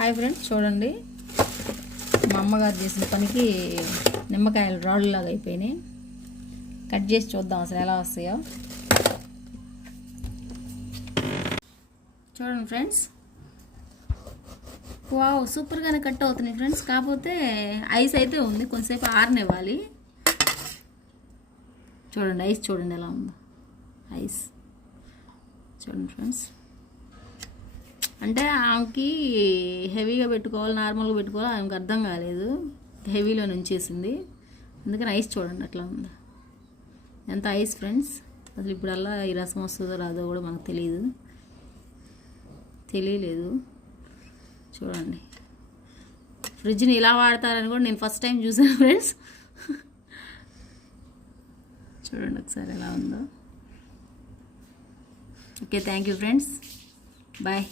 Hi friends, చూడండి మా అమ్మగారు చేసిన పనికి నిమ్మకాయలు రాళ్ళలాగా అయిపోయినాయి. కట్ చేసి చూద్దాం అసలు ఎలా వస్తాయో. చూడండి ఫ్రెండ్స్, వావ్ సూపర్గానే కట్ అవుతున్నాయి ఫ్రెండ్స్. కాకపోతే ఐస్ అయితే ఉంది, కొంతసేపు ఆరనివ్వాలి. చూడండి ఐస్ చూడండి ఎలా ఉందో. ఐస్ చూడండి ఫ్రెండ్స్, అంటే ఆమెకి హెవీగా పెట్టుకోవాలి నార్మల్గా పెట్టుకోవాలి ఆమెకి అర్థం కాలేదు, హెవీలో నుంచేసింది. అందుకని ఐస్ చూడండి అట్లా ఉంది. ఎంత ఐస్ ఫ్రెండ్స్. అసలు ఇప్పుడల్లా ఈ రసం వస్తుందో రాదో కూడా మనకు తెలియలేదు. చూడండి, ఫ్రిడ్జ్ని ఇలా వాడతారని కూడా నేను ఫస్ట్ టైం చూసాను ఫ్రెండ్స్. చూడండి ఒకసారి ఎలా ఉందో. Okay, thank you friends, bye.